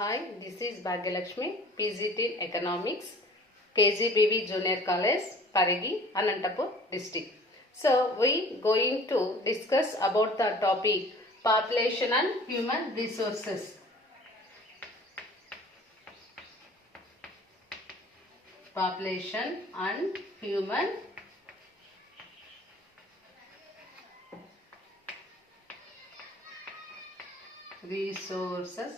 Hi, this is Bhagyalakshmi, PGT in Economics, KGBV Junior College, Parigi, Anantapur district. So, we going to discuss about the topic population and human resources. Population and human resources.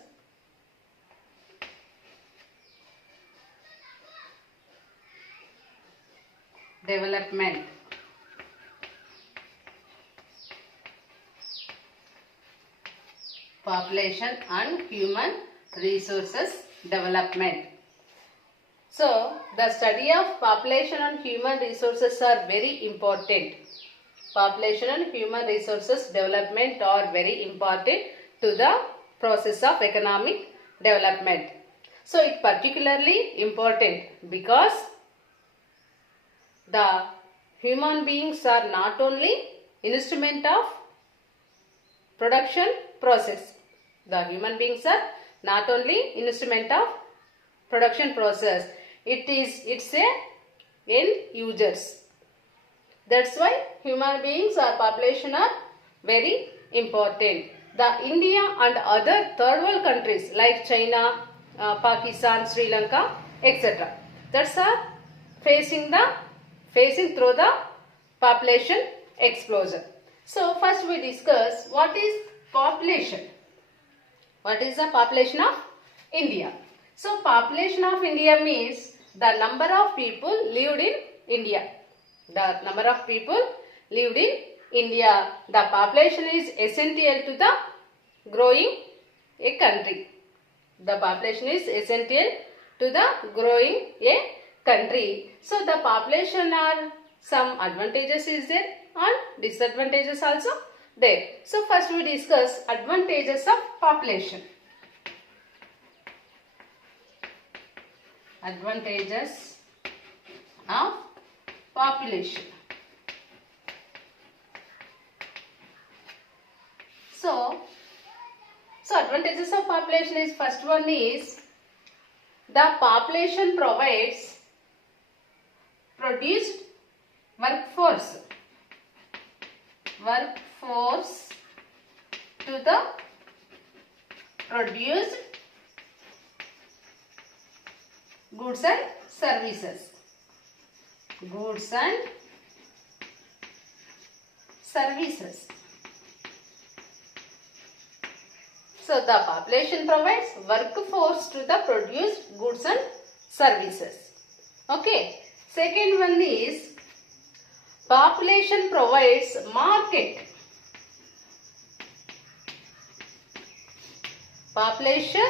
Development. Population and human resources development. So, the study of population and human resources are very important. Population and human resources development are very important to the process of economic development. So, it particularly important because the human beings are not only instrument of production process. The human beings are not only instrument of production process. It's a end users. That's why human beings or population are very important. The India and other third world countries like China, Pakistan, Sri Lanka, etc. That's are facing through the population explosion. So first we discuss what is population. What is the population of India? So population of India means the number of people lived in India. The number of people lived in India. The population is essential to the growing a country. The population is essential to the growing a country. So the population are some advantages is there and disadvantages also there. So first we discuss advantages of population. Advantages of population. So advantages of population is first one is the population provides produced workforce to the produced goods and services. So the population provides workforce to the produced goods and services. Okay. Second one is population provides market. Population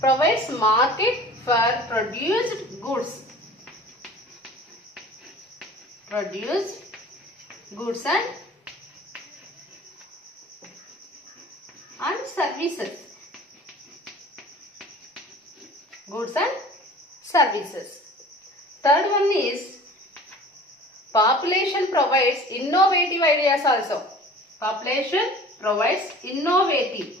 provides market for produced goods. And services. Goods and services. Third one is population provides innovative ideas also. Population provides innovative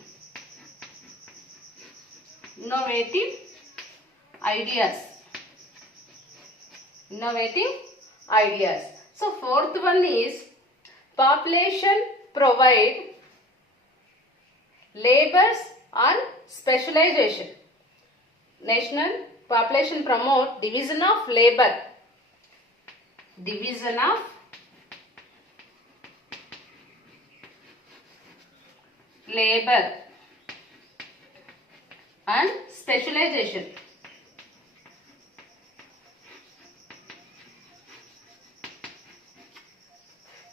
ideas. So fourth one is population provide labors and specialization. National population promote division of labor. And specialization.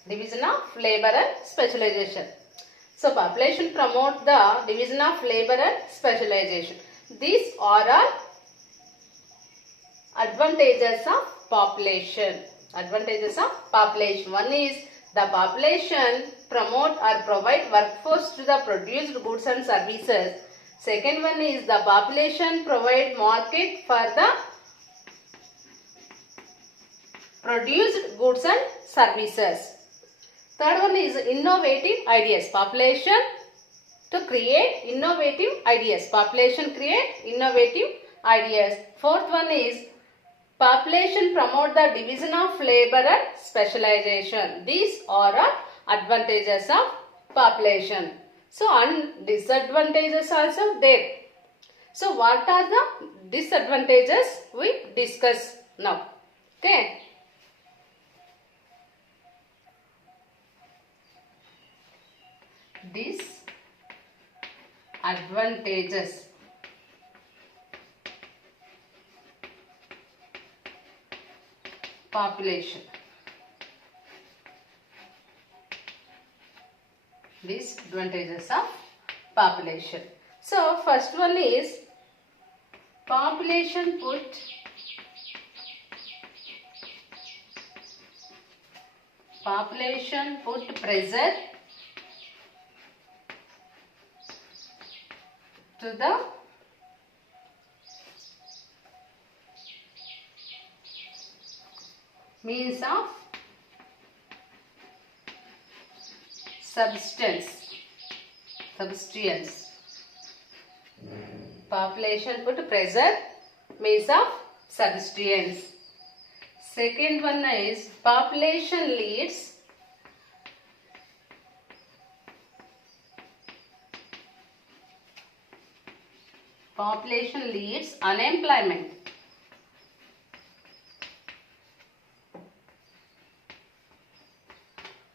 Division of labor and specialization. So population promote the division of labor and specialization. These are all advantages of population. One is the population promote or provide workforce to the produced goods and services. Second one is the population provide market for the produced goods and services. Third one is innovative ideas. Population to create innovative ideas. Population create innovative ideas. Fourth one is population promote the division of labor and specialization. These are advantages of population. So, and disadvantages also there. So, what are the disadvantages we discuss now? Okay. Disadvantages. Population. Disadvantages of population. So, first one is population put pressure to the means of substance. Population put pressure means of substance. Second one is population leads unemployment.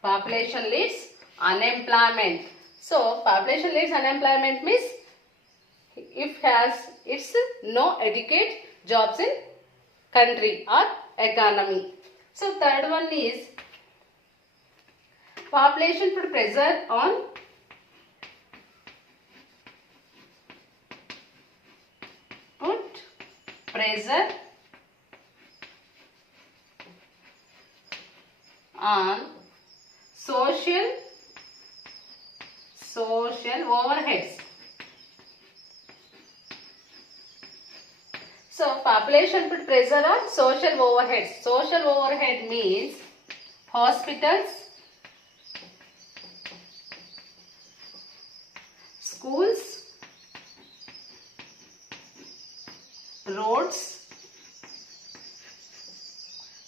Population leads unemployment. So, population leads unemployment means if it's no educated jobs in country or economy. So, third one is population put pressure on social overheads. So, population put pressure on social overheads. Social overhead means hospitals, schools, roads,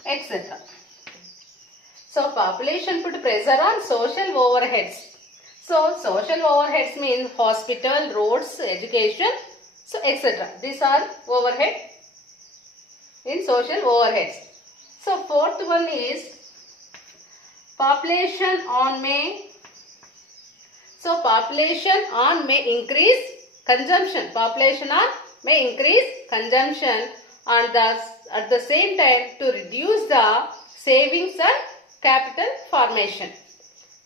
etc. So, population put pressure on social overheads. So, social overheads means hospital, roads, education, so etc. These are overhead in social overheads. So, fourth one is population on may. So, population on may increase consumption. Population on may increase consumption and thus at the same time to reduce the savings and capital formation.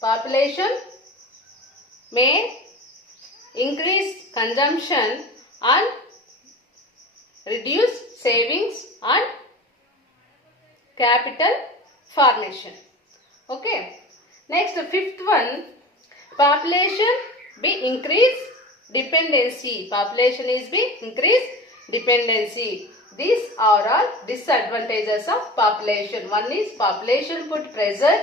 Population may increase consumption and reduce savings and capital formation. Okay. Next, the fifth one, population be increase dependency. Population is be increase dependency. These are all disadvantages of population. One is population put pressure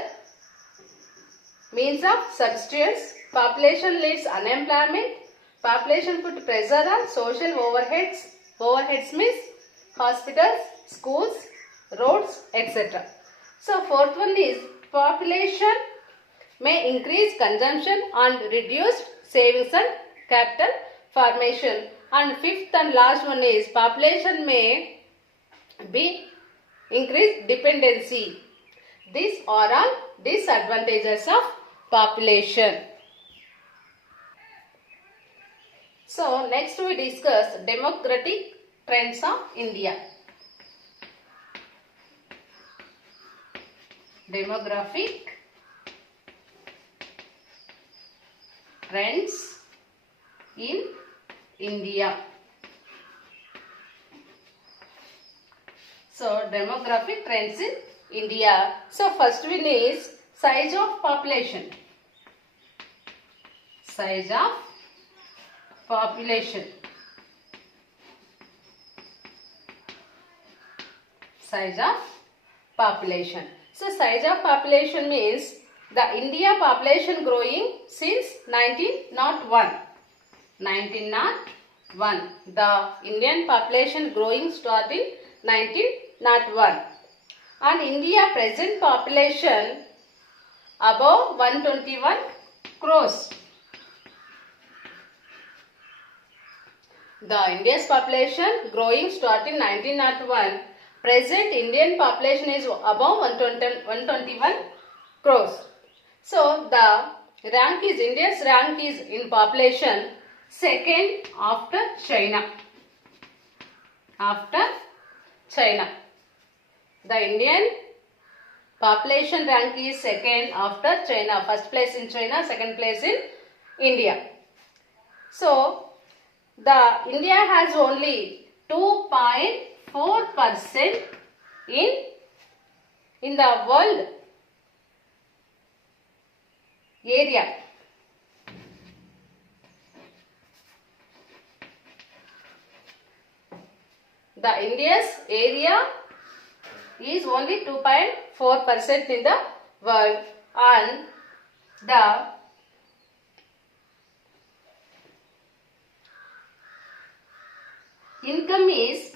means of substance. Population leads unemployment. Population put pressure on social overheads. Overheads means hospitals, schools, roads, etc. So, fourth one is population may increase consumption and reduce savings and capital formation. And fifth and last one is population may be increased dependency. These are all disadvantages of population. So, next we discuss demographic trends of India. Demographic trends in India. So, demographic trends in India. So, first one is size of population. Size of population. Size of population. So, size of population means the India population growing since 1901. 1901. The Indian population growing start in 1901. And India present population above 121 crores. The India's population growing start in 1901. Present Indian population is above 121 crores. So the rank is, India's rank is in population second after China. After China. The Indian population rank is second after China. First place in China, second place in India. So the India has only 2.4% in the world area. The India's area is only 2.4% in the world, and the income is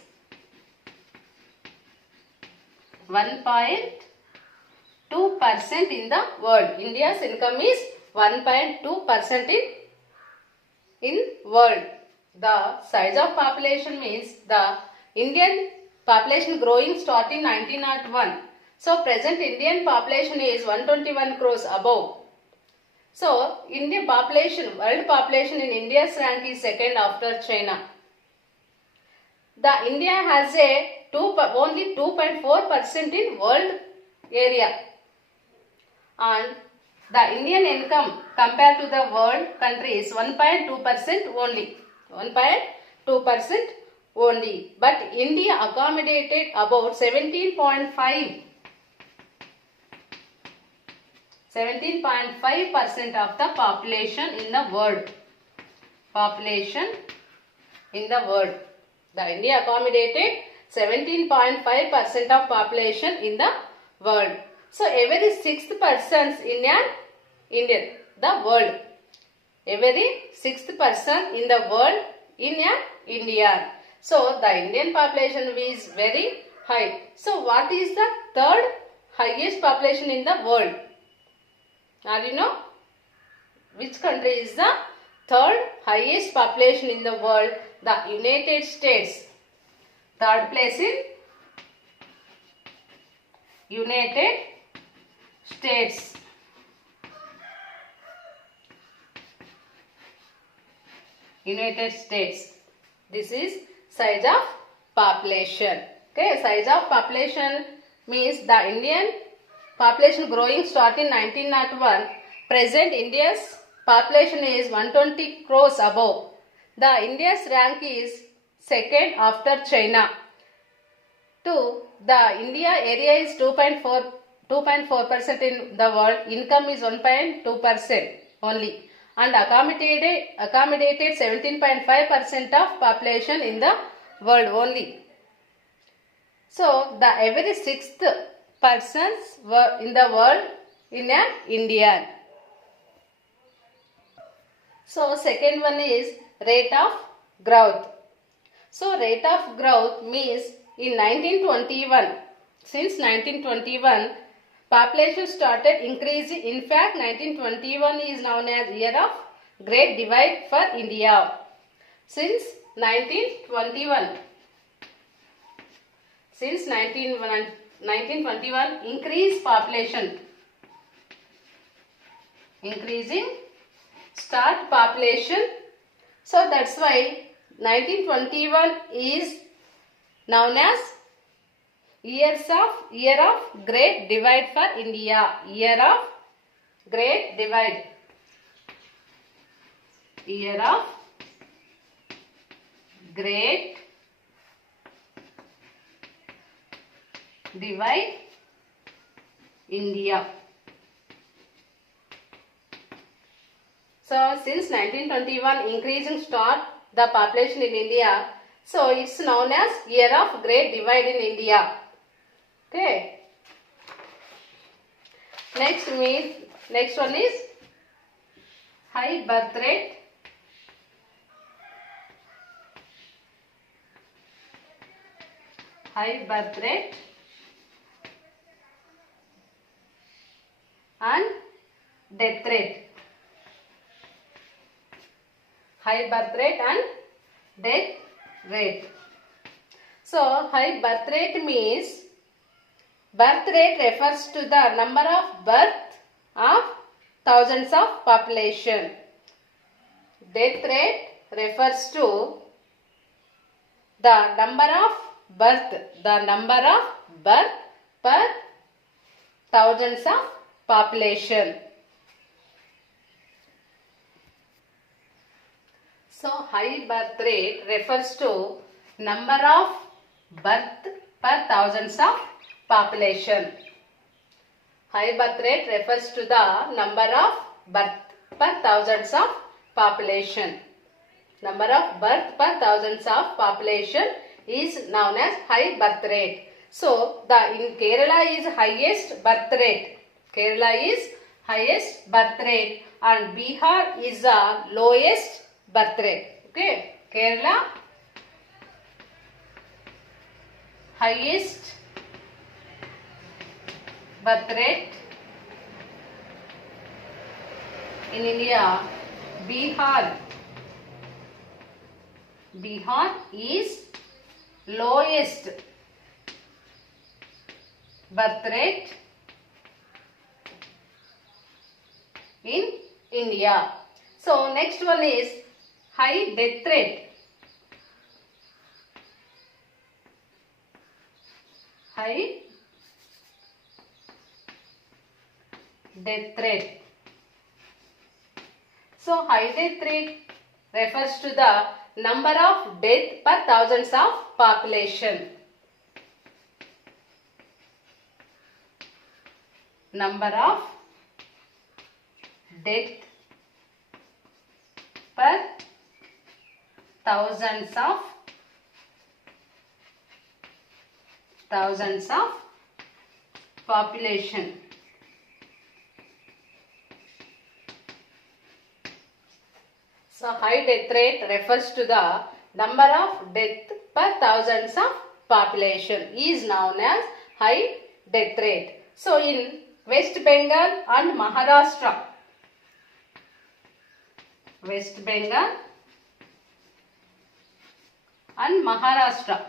1.2% in the world. India's income is 1.2% in world. The size of population means the Indian population growing starting 1901. So present Indian population is 121 crores above. So Indian population, world population in India's rank is second after China. The India has only 2.4% in world area, and the Indian income compared to the world countries 1.2% only. 1.2% only. But India accommodated about 17.5% of the population in the world. Population in the world. The India accommodated 17.5% of population in the world. So every sixth person in an Indian, the world. Every sixth person in the world in an Indian. So the Indian population is very high. So what is the third highest population in the world? Are you know? Which country is the third highest population in the world? The United States. Third place in United States. United States. This is size of population. Okay, size of population means the Indian population growing start in 1901. Present India's population is 120 crores above. The India's rank is second after China. 2. The India area is 2.4% in the world. Income is 1.2% only, and accommodated 17.5% of population in the world only. So the every sixth persons in the world in an Indian. So second one is rate of growth. So rate of growth means in 1921, since 1921, population started increasing. In fact, 1921 is known as year of Great Divide for India. Since 1921, increased population. Increasing start population. So that's why 1921 is known as year of Great Divide for India. Year of Great Divide. Year of Great Divide India. So since 1921 increasing start the population in India, so it's known as year of Great Divide in India. Okay. Next one is high birth rate high birth rate and death rate. High birth rate and death rate. So high birth rate means birth rate refers to the number of birth of thousands of population. Death rate refers to the number of birth per thousands of population. So high birth rate refers to number of birth per thousands of population. High birth rate refers to the number of birth per thousands of population. Number of birth per thousands of population is known as high birth rate. So in Kerala is highest birth rate. Kerala is highest birth rate and Bihar is the lowest birth rate. Okay, Kerala highest birth rate in India. Bihar is lowest birth rate in India. So next one is high death rate. High death rate. So high death rate refers to the number of death per thousands of population. Number of death per thousands of population. So high death rate refers to the number of death per thousands of population is known as high death rate. So in West Bengal and Maharashtra, West Bengal and Maharashtra,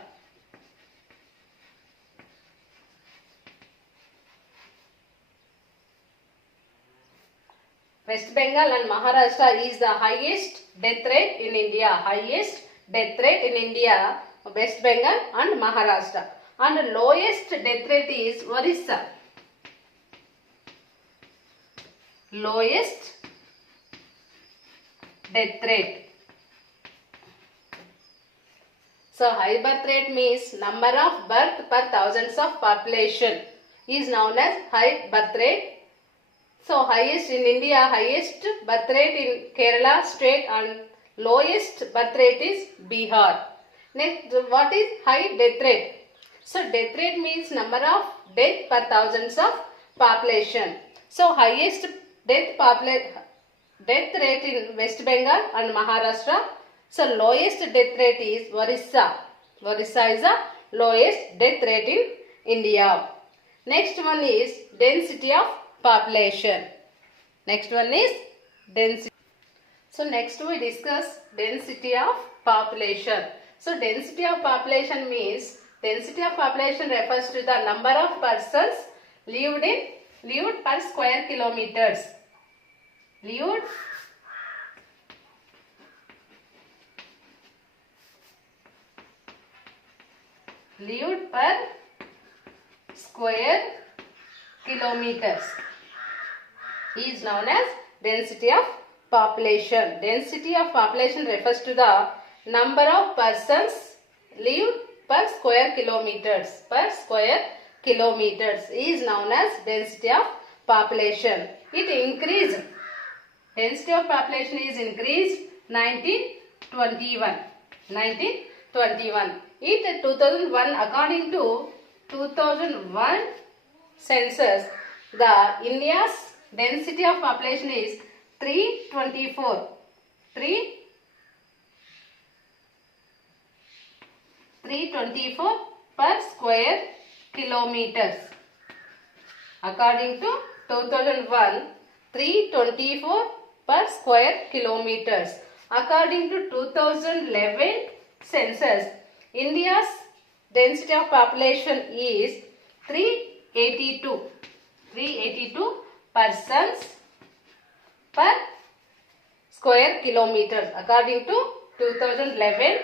West Bengal and Maharashtra is the highest death rate in India. Highest death rate in India, West Bengal and Maharashtra. And lowest death rate is Orissa. Lowest death rate. So high birth rate means number of birth per thousands of population is known as high birth rate. So highest in India, highest birth rate in Kerala state and lowest birth rate is Bihar. Next, what is high death rate? So death rate means number of death per thousands of population. So highest death rate in West Bengal and Maharashtra. So lowest death rate is Orissa. Orissa is the lowest death rate in India. Next one is density of population. Next one is density. So next we discuss density of population. So density of population means density of population refers to the number of persons lived per square kilometers. Lived per square kilometers is known as density of population. Density of population refers to the number of persons lived per square kilometers. Per square kilometers is known as density of population. It increased. Density of population is increased 1921. It 2001, according to 2001 census, the India's density of population is 324 324 per square kilometers. According to 2001, 324 per square kilometers. According to 2011 census, India's density of population is 382 persons per square kilometers. According to 2011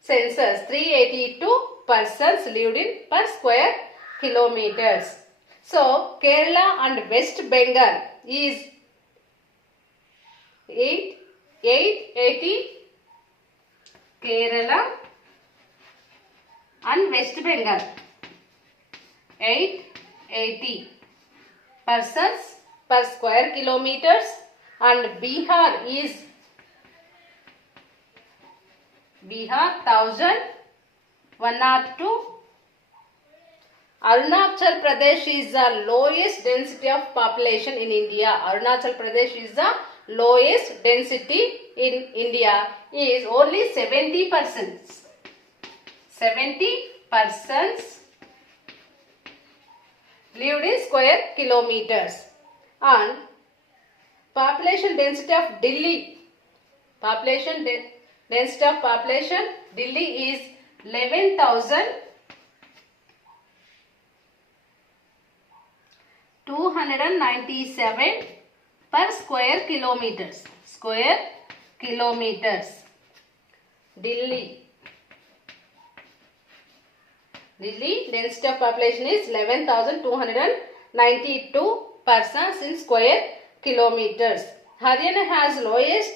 census, 382 persons lived in per square kilometers. So Kerala and West Bengal is 880. Kerala and West Bengal 880 persons per square kilometers, and Bihar is 1102. Arunachal Pradesh is the lowest density of population in India. Arunachal Pradesh is the lowest density in India, is only 70%. 70% lived in square kilometers. And population density of Delhi. Density of population Delhi is 11,297 per square kilometers. Square kilometers. Delhi density of population is 11,292 persons in square kilometers. Haryana has lowest.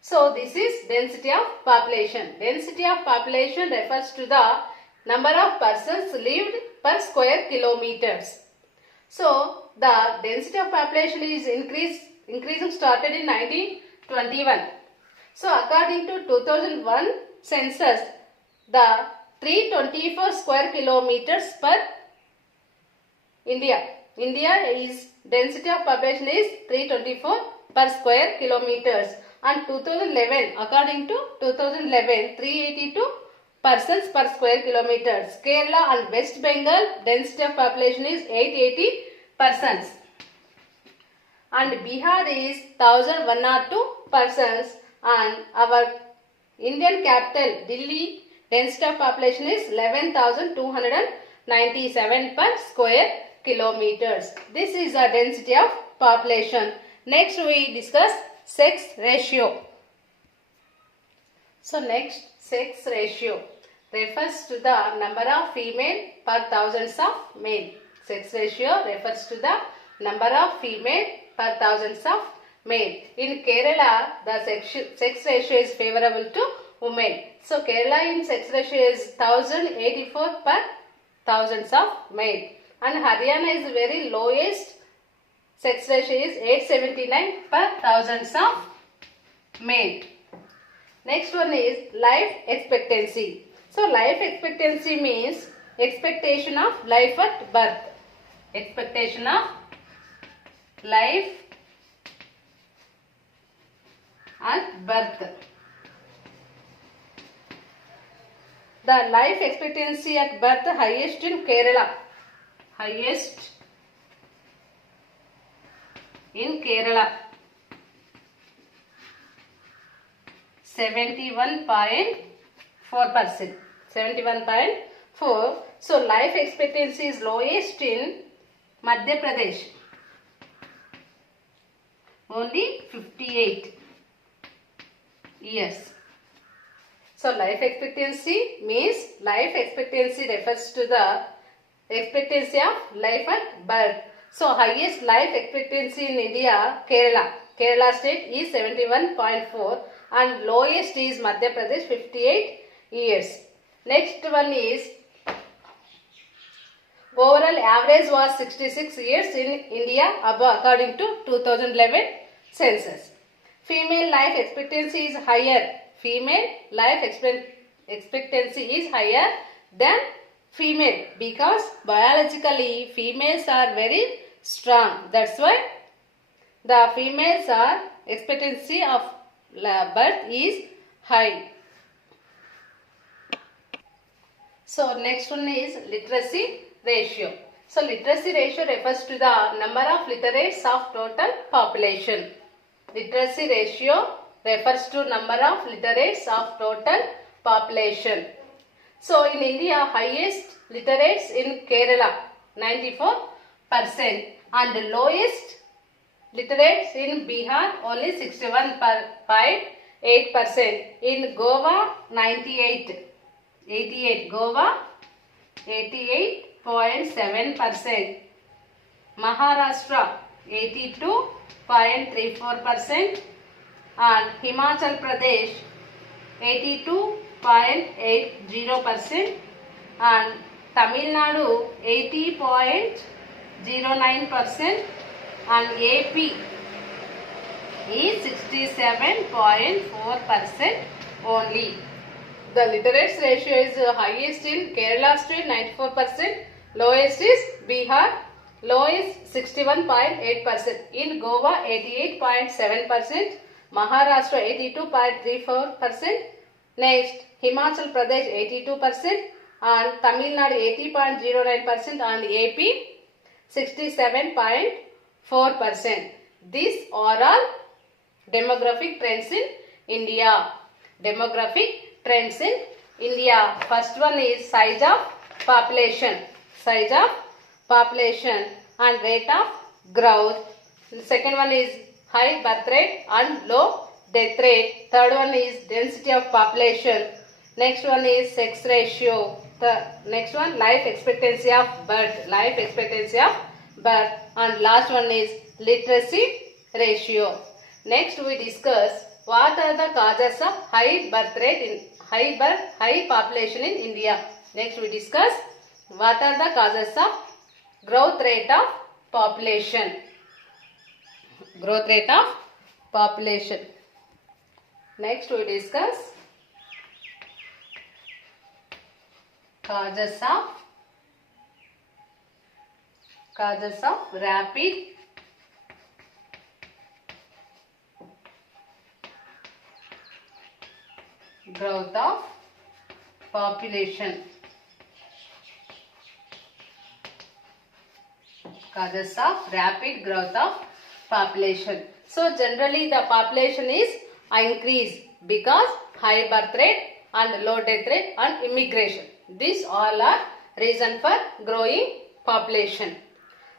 So this is density of population. Density of population refers to the number of persons lived per square kilometers. So the density of population is increasing started in 1921. So according to 2001 census, the 324 square kilometers per India is density of population is 324 per square kilometers, and 2011 according to 2011 382 persons per square kilometers. Kerala and West Bengal density of population is 880 persons, and Bihar is 1102 persons, and our Indian capital Delhi density of population is 11,297 per square kilometers. This is the density of population. Next we discuss sex ratio. So next, sex ratio refers to the number of female per thousands of male. Sex ratio refers to the number of female per thousands of male. In Kerala, the sex ratio is favorable to women. So Kerala in sex ratio is 1084 per thousands of male, and Haryana is very lowest. Sex ratio is 879 per thousands of male. Next one is life expectancy. So life expectancy means expectation of life at birth. Expectation of life at birth. The life expectancy at birth highest in Kerala. Highest in Kerala. 71.4%. 71.4. So life expectancy is lowest in Madhya Pradesh. Only 58 years. So life expectancy means life expectancy refers to the expectancy of life at birth. So highest life expectancy in India, Kerala state is 71.4, and lowest is Madhya Pradesh 58 years. Next one is overall average was 66 years in India according to 2011 census. Female life expectancy is higher. Female life expectancy is higher than female because biologically females are very strong. That's why the females are expectancy of birth is high. So next one is literacy ratio. So literacy ratio refers to the number of literates of total population. Literacy ratio refers to number of literates of total population. So in India, highest literates in Kerala 94% and lowest literates in Bihar only 61.8%. In Goa 88, Goa 88.7%, Maharashtra 82.34% and Himachal Pradesh 82.80% and Tamil Nadu 80.09% and AP is 67.4% only. The literates ratio is highest in Kerala state 94%, lowest is Bihar, low is 61.8%, in Goa 88.7%, Maharashtra 82.34%, next Himachal Pradesh 82% and Tamil Nadu 80.09% and AP 67.4%. These are all demographic trends in India. Demographic trends in India. First one is size of population. Size of population and rate of growth. The second one is high birth rate and low death rate. Third one is density of population. Next one is sex ratio. The next one life expectancy of birth. Life expectancy of birth. And last one is literacy ratio. Next we discuss what are the causes of high birth rate in high population in India. Next we discuss what are the causes of growth rate of population. Growth rate of population. Next we discuss causes of rapid growth of population. Causes of rapid growth of population. So generally the population is increased because high birth rate and low death rate and immigration. These all are reason for growing population.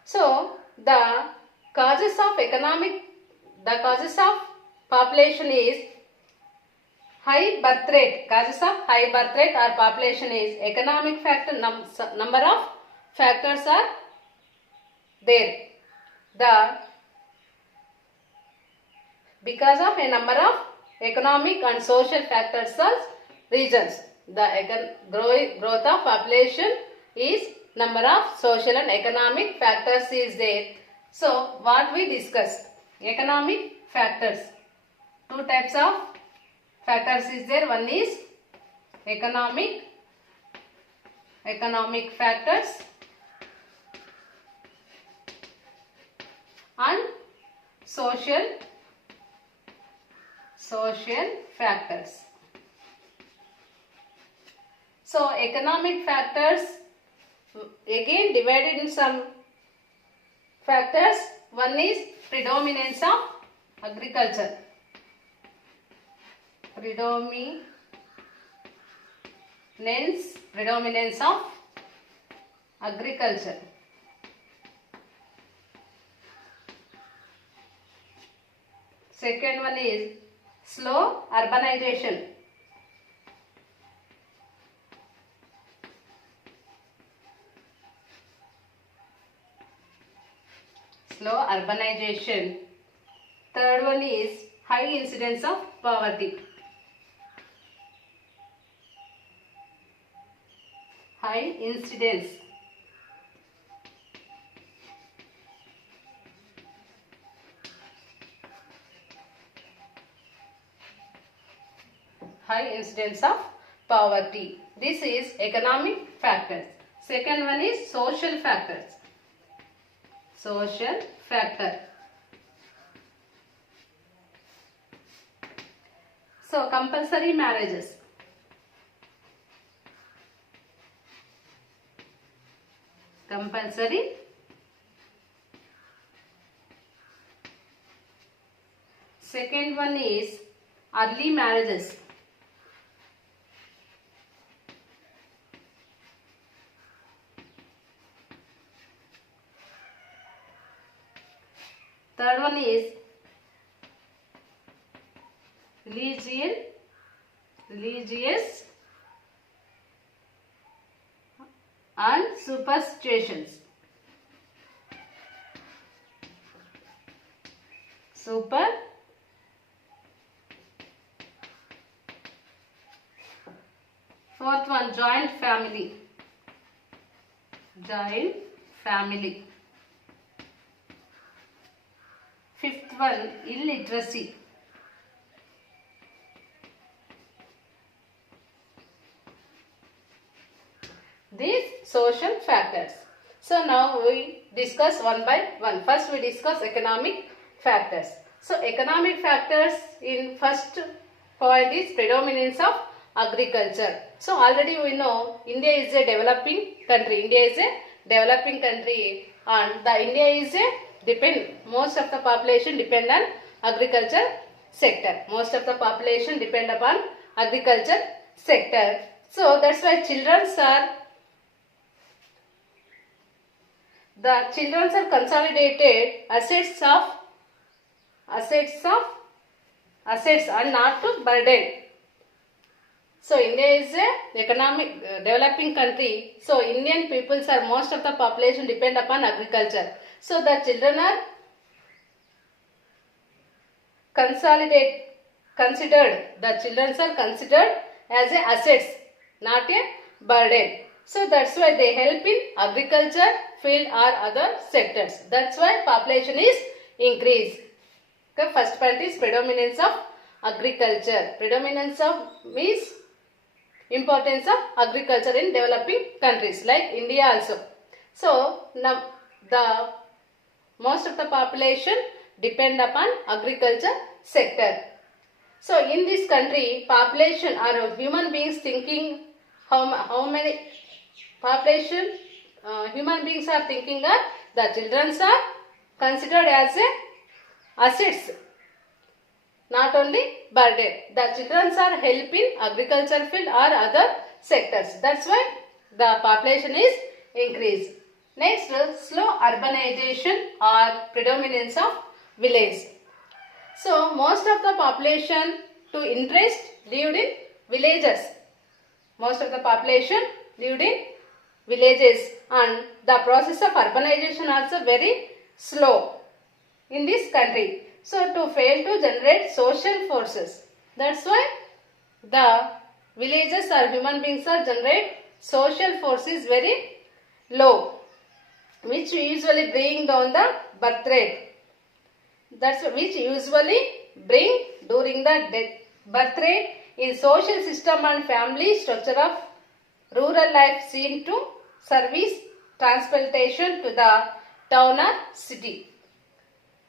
So the causes of population is high birth rate. Causes of high birth rate or population is economic factor. Number of factors are there. Because of a number of economic and social factors are reasons. The growth of population is number of social and economic factors is there. So what we discussed? Economic factors. Two types of factors is there. One is economic factors and social factors. So economic factors again divided in some factors. One is predominance of agriculture. Predominance of agriculture. Second one is slow urbanization. Third one is high incidence of poverty. High incidence of poverty. This is economic factors. Second one is social factors. Social factor. So compulsory marriages. Compulsory. Second one is early marriages. Third one is religious and superstitions. Fourth one, joint family. Fifth one, illiteracy. These social factors. So now we discuss one by one. First we discuss economic factors. So economic factors in first point is predominance of agriculture. So already we know India is a developing country. And India is most of the population depend on agriculture sector. So that's why children are consolidated assets and not to burden. So India is a economic developing country. So Indian peoples are most of the population depend upon agriculture. So the children are considered as a assets, not a burden. So that's why they help in agriculture field or other sectors. That's why population is increased. Okay, first point is predominance of agriculture. Predominance of means importance of agriculture in developing countries like India also. So now the most of the population depend upon agriculture sector. So in this country, population or human beings thinking how many population human beings are thinking are the children are considered as a assets, not only burden. The children are helping agriculture field or other sectors. That's why the population is increased. Next, slow urbanization or predominance of village. So most of the population to interest lived in villages. And the process of urbanization also very slow in this country. So to fail to generate social forces. That's why the villages or human beings are generate social forces very low, which usually bring down the birth rate. That's which usually bring during the birth rate in social system and family structure of rural life seen to service transplantation to the town or city.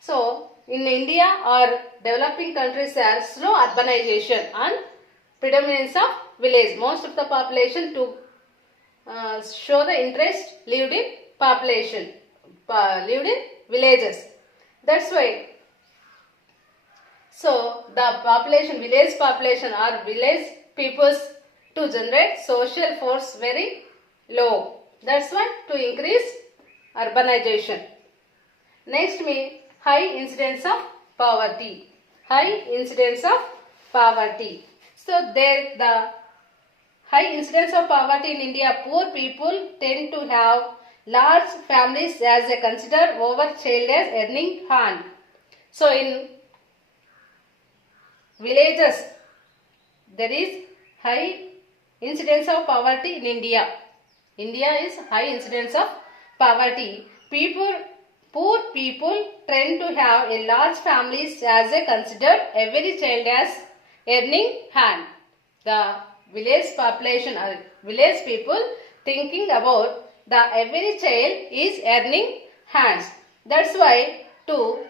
So in India or developing countries are slow urbanization and predominance of village. Most of the population to show the interest lived in villages. That's why. So the population, village population or village peoples to generate social force very low. That's why to increase urbanization. Next means high incidence of poverty. So there the high incidence of poverty in India, poor people tend to have large families as they consider over child as earning hand. So in villages there is high incidence of poverty in India. India is high incidence of poverty. Poor people tend to have a large families as they consider every child as earning hand. The village population or village people thinking about the every child is earning hands. That's why to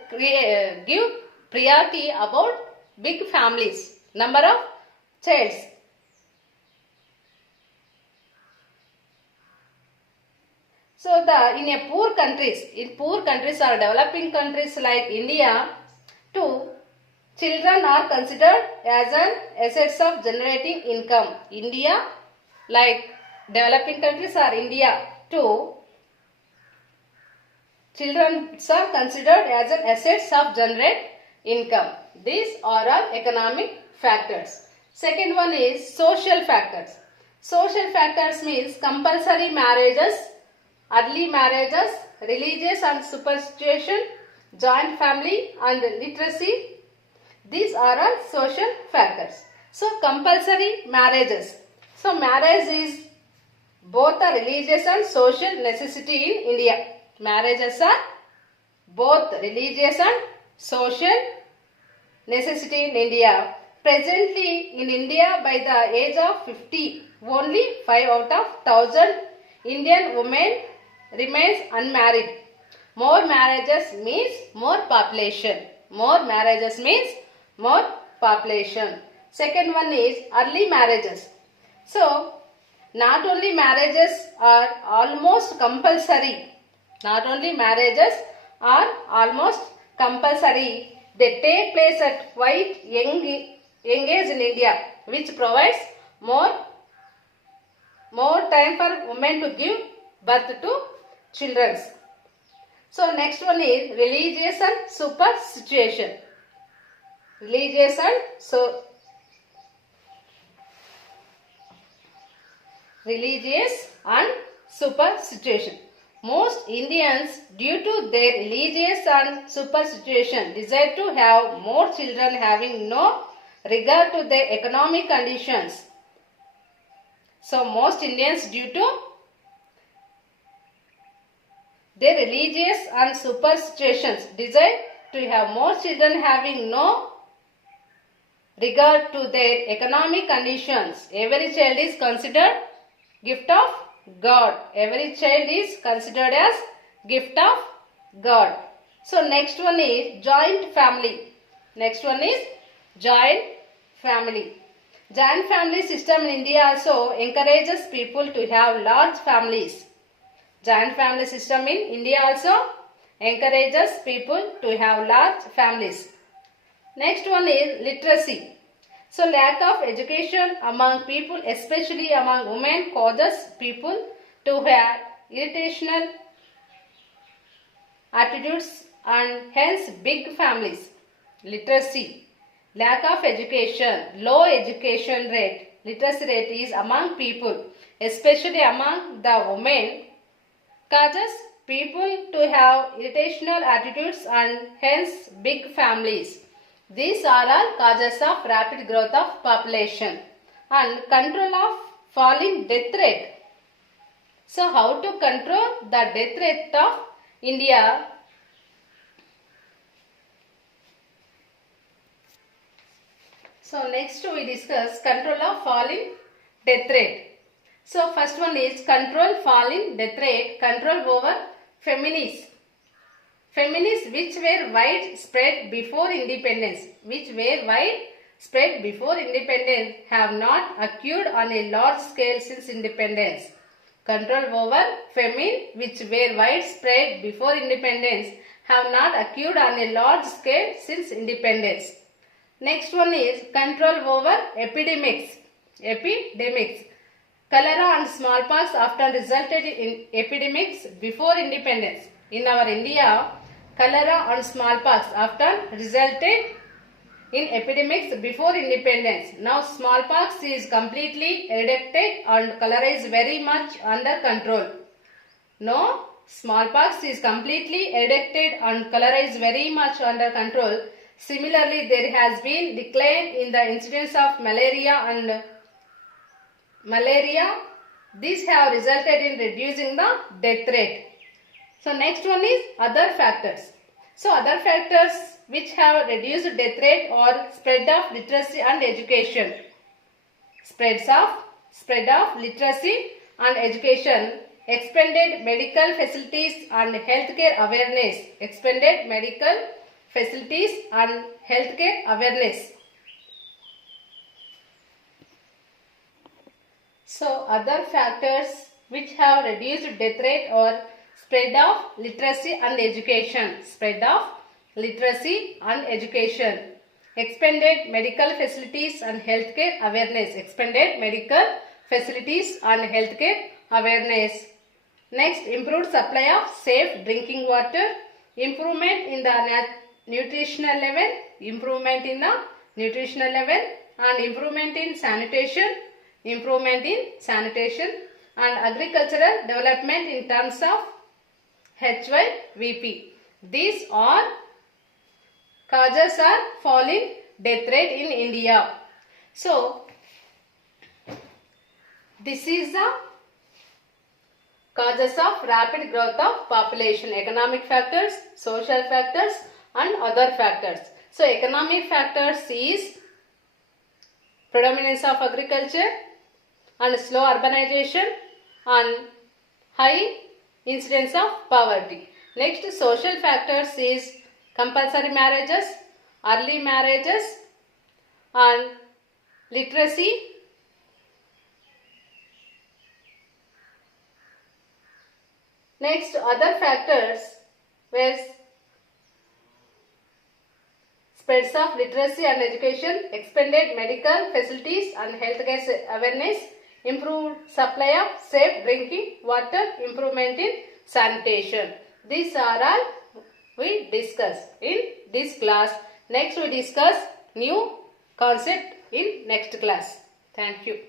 give priority about big families, number of childs. So in poor countries or developing countries like India, too, children are considered as an assets of generating income. India, like developing countries or India too, children are considered as an assets of generate income. These are all economic factors. Second one is social factors. Social factors means compulsory marriages, early marriages, religious and superstition, joint family and literacy. These are all social factors. So compulsory marriages. So marriage is both a religious and social necessity in India. Marriages are both religious and social necessity in India. Presently in India, by the age of 50, only 5 out of 1000 Indian women remains unmarried. More marriages means more population. More marriages means more population. Second one is early marriages. So not only marriages are almost compulsory. Not only marriages are almost compulsory. They take place at quite young age in India, which provides more time for women to give birth to children. So next one is religious and superstition. Religious and superstition. Most Indians, due to their religious and superstition, desire to have more children, having no regard to their economic conditions. So most Indians, due to their religious and superstitions, desire to have more children, having no regard to their economic conditions. Every child is considered gift of God. Every child is considered as gift of God. So next one is joint family. Next one is joint family. Joint family system in India also encourages people to have large families. Joint family system in India also encourages people to have large families. Next one is literacy. So lack of education among people, especially among women, causes people to have irrational attitudes and hence big families. Literacy. Lack of education, low education rate, literacy rate is among people, especially among the women, causes people to have irrational attitudes and hence big families. These are all causes of rapid growth of population. And control of falling death rate. So how to control the death rate of India? So next we discuss control of falling death rate. So first one is control falling death rate, control over feminists. Feminists which were widespread before independence, have not occurred on a large scale since independence. Control over feminists which were widespread before independence have not occurred on a large scale since independence. Next one is control over epidemics. Cholera and smallpox often resulted in epidemics before independence. In our India, cholera and smallpox often resulted in epidemics before independence. Now smallpox is completely eradicated and cholera is very much under control. No, smallpox is completely eradicated and cholera is very much under control. Similarly, there has been decline in the incidence of malaria. These have resulted in reducing the death rate. So next one is other factors. So other factors which have reduced death rate or spread of literacy and education. Spread of literacy and education, expanded medical facilities and healthcare awareness. So other factors which have reduced death rate or spread of literacy and education. Spread of literacy and education. Expanded medical facilities and healthcare awareness. Expanded medical facilities and healthcare awareness. Next, improved supply of safe drinking water. Improvement in the nutritional level. Improvement in the nutritional level and improvement in sanitation. Improvement in sanitation and agricultural development in terms of HYVP. These are causes are falling death rate in India. So, this is the causes of rapid growth of population, economic factors, social factors and other factors. So, economic factors is predominance of agriculture and slow urbanization and high incidence of poverty. Next, social factors is compulsory marriages, early marriages and literacy. Next, other factors were spreads of literacy and education, expanded medical facilities and healthcare awareness, improved supply of safe drinking water, improvement in sanitation. These are all we discuss in this class. Next we discuss new concept in next class. Thank you.